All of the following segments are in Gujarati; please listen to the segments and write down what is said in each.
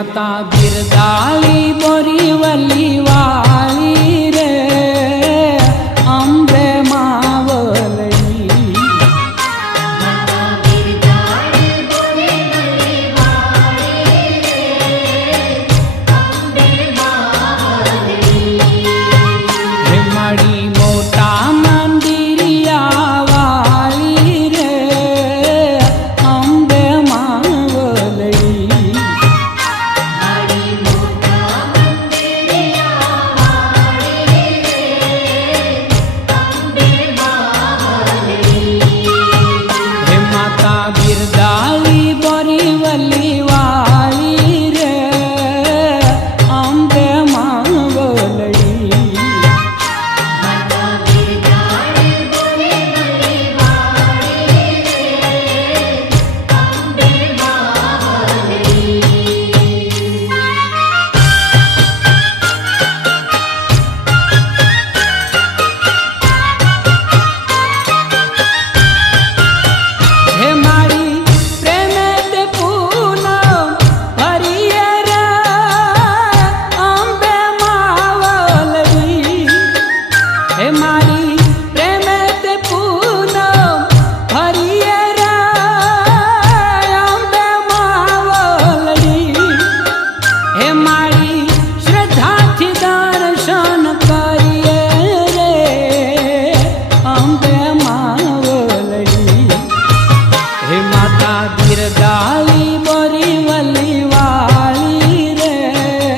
माता बिरदाली बोरीवली वाली रे अम्बे मावलई। माड़ी मोटा मंदिरिया वाली रे अम्बे मावलई। माता बिरदाली बोरीवली वाली रे अम्बे मावलई। बिरदाली बोरीवली वाली रे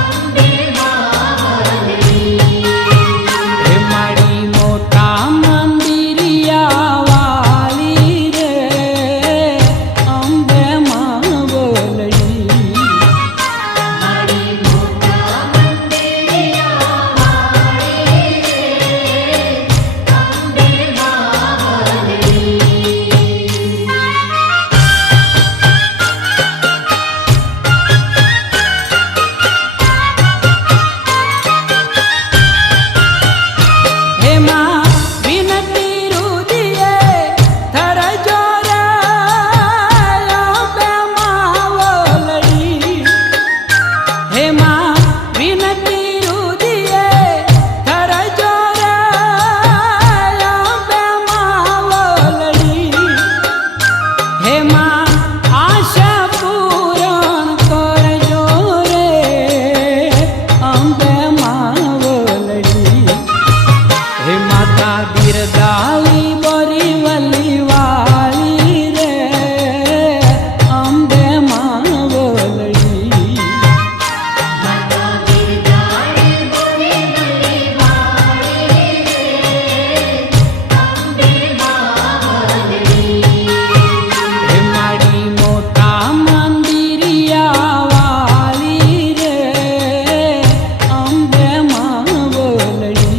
अम्बे मावलई। माड़ी मोटा मंदिरिया वाली रे अम्बे मावलई। बिरदाली बोरीवली वाली रे अम्बे मावलई। माड़ी मोटा मंदिरिया वाली रे अम्बे मावलई।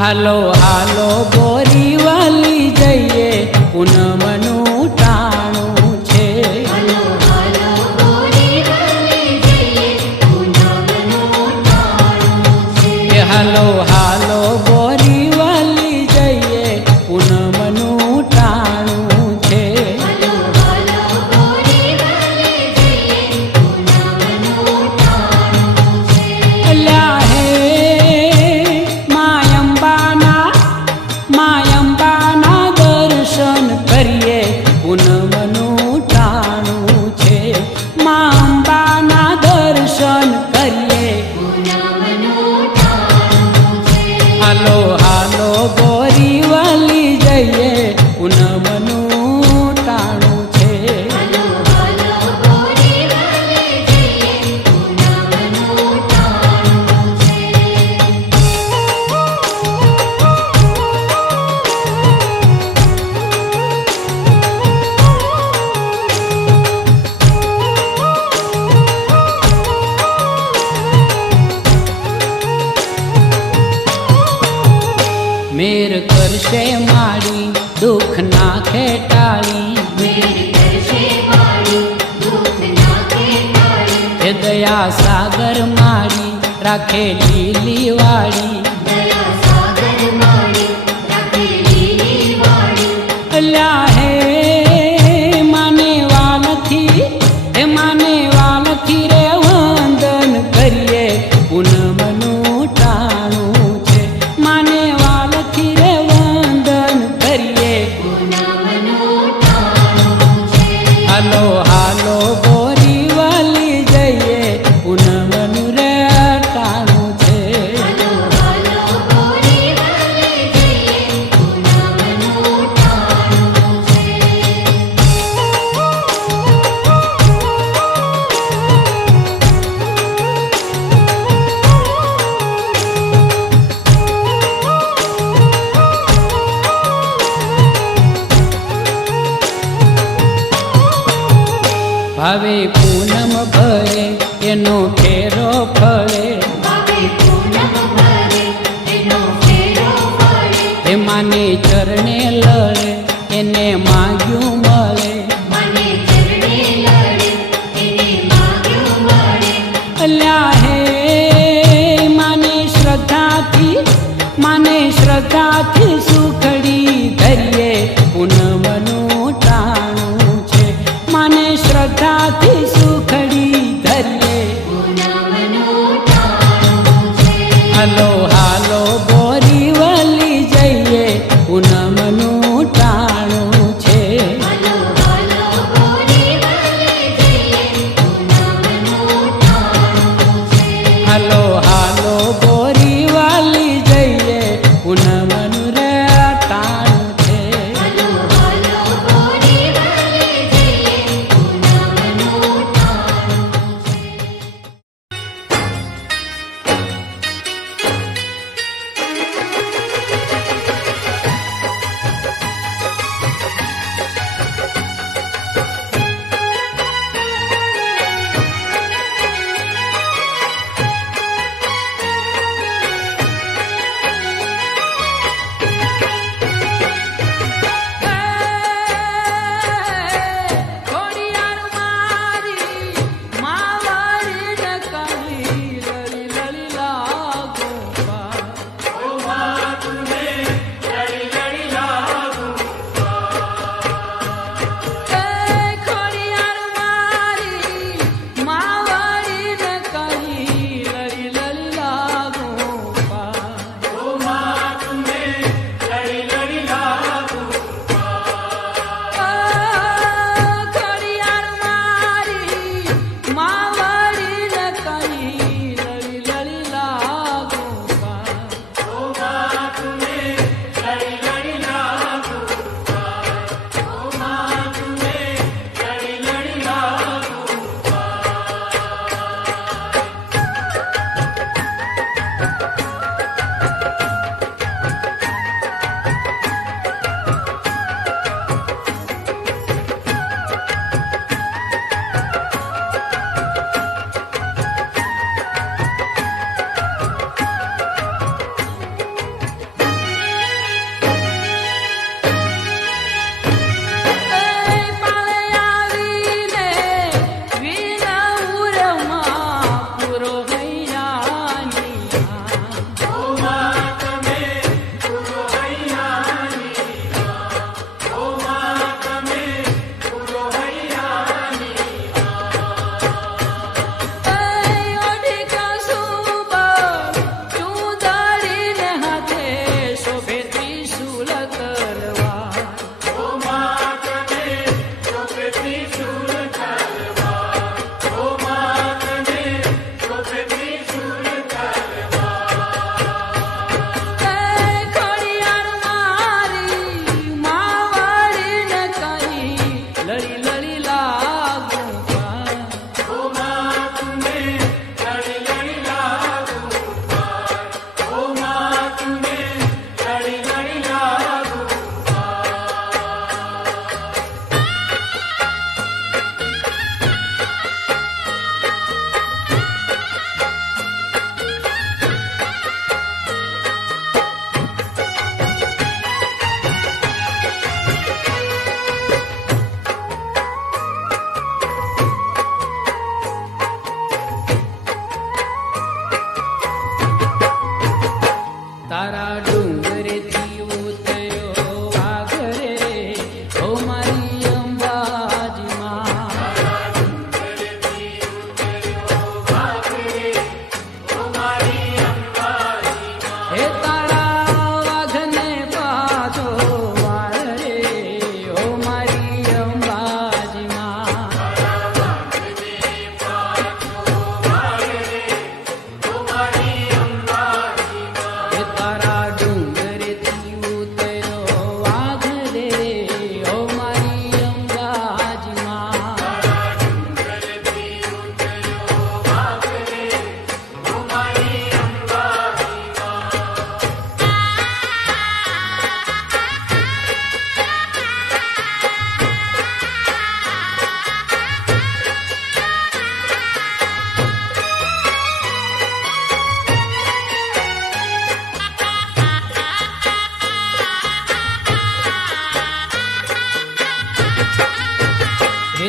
हालो हालो बोरीवली जइए पूनमनु टाणु छे। हालो हालो बोरीवली जइए पूनमनु टाणु छे। हालो हालो बोरीवली जइए पूनमनु टाणु छे। हालो हालो बोरीवली जइए पूनमनु टाणु छे। અંબાના દર્શન કરીએ પૂનમનું ટાણું છે માં અંબાના દર્શન કરીએ હાલો હાલો બોરીવલી જઈએ પૂનમનું ટાણું છે મેર કરશે મારી દુઃખ ના ખેટાળી હે દયા સાગર મારી રાખે લીલી વાળી અલ્યા હે માને વાલથી હે માને વાલથી રે વંદન કરીએ પૂનમનું ટાણું છે માને વાલથી રે વંદન કરીએ હાલો હાલો બોરીવલી જઈએ પૂનમનું રે ટાણું છે ભાવે પૂનમ ભરે એનો ફેરો ફળે હે માને ચરણે લડે એને માગ્યું મળે અલ્યા હે માને શ્રદ્ધાથી સુખડી ધરીએ પૂનમનું ટાણું છે માને શ્રદ્ધાથી સુખડી ધરીએ હાલો હાલો બોરીવલી જઈએ પૂનમનું ટાણું છે હાલો હાલો બોરીવલી જઈએ પૂનમનું રે ટાણું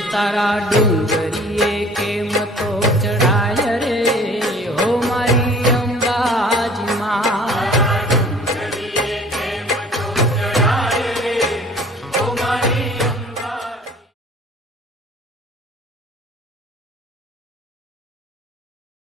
તારા ડુંગરીએ કેમ તો ચડા